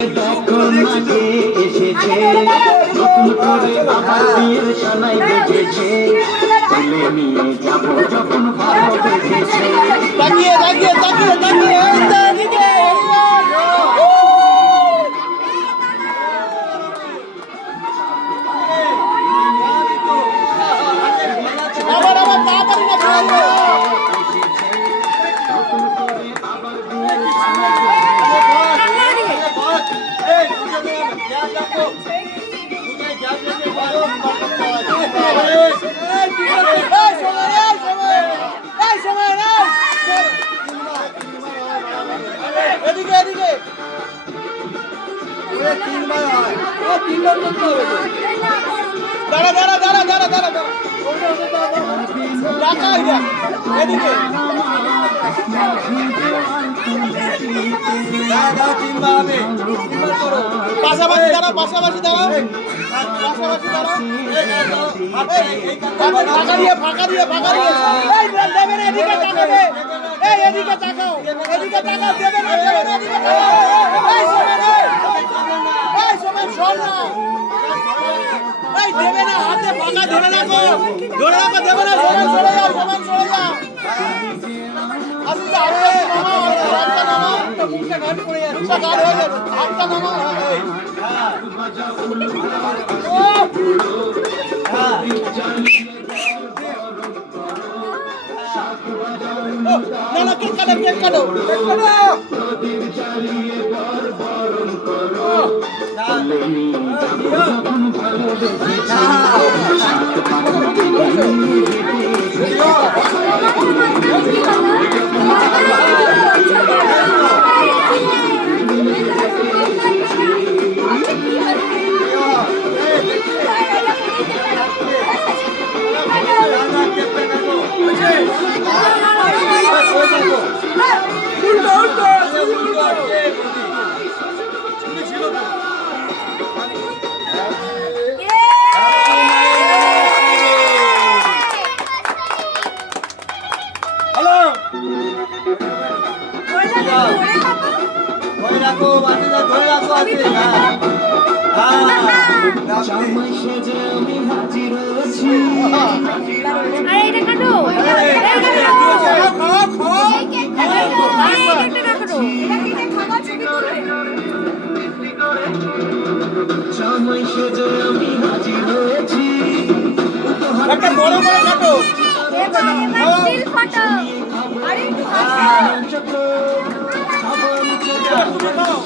তখন মাঝে এসেছে নতুন করে আবার বিয়ের সানাই বেজেছে ছেলে নিয়ে যাবো যখন ভালো বেজেছে তাকিয়ে তাকিয়ে তাকিয়ে তাকিয়ে আবার আবার তাড়াতাড়ি না ফেলবে নতুন করে আবার বিয়ের সানাই এদিকে এদিকে দাঁড়া দাঁড়া দাঁড়া দাঁড়া দাঁড়া টাকা এদিকে পাশাপাশি দাঁড়াও পাশাপাশি দাঁড়াও পাশাপাশি দাঁড়াও ফাঁকা দিয়ে ফাঁকা দিয়ে ফাঁকা দিয়ে দেবেন এদিকে তাকাবে এই এদিকে তাকাও এদিকে তাকাও দেবেন এদিকে তাকাও এই সময় শোন না এই দেবে না হাতে ফাঁকা ধরে রাখো দেবে না সবাই চলে যাও সবাই চলে যাও আসলে হাতটা নামা মুখটা গাড়ি পড়ে যাচ্ছে গাড়ি হয়ে যাচ্ছে হাতটা নামা না না কেক কাটো একটা বড় বড় কাটো তুমি খাও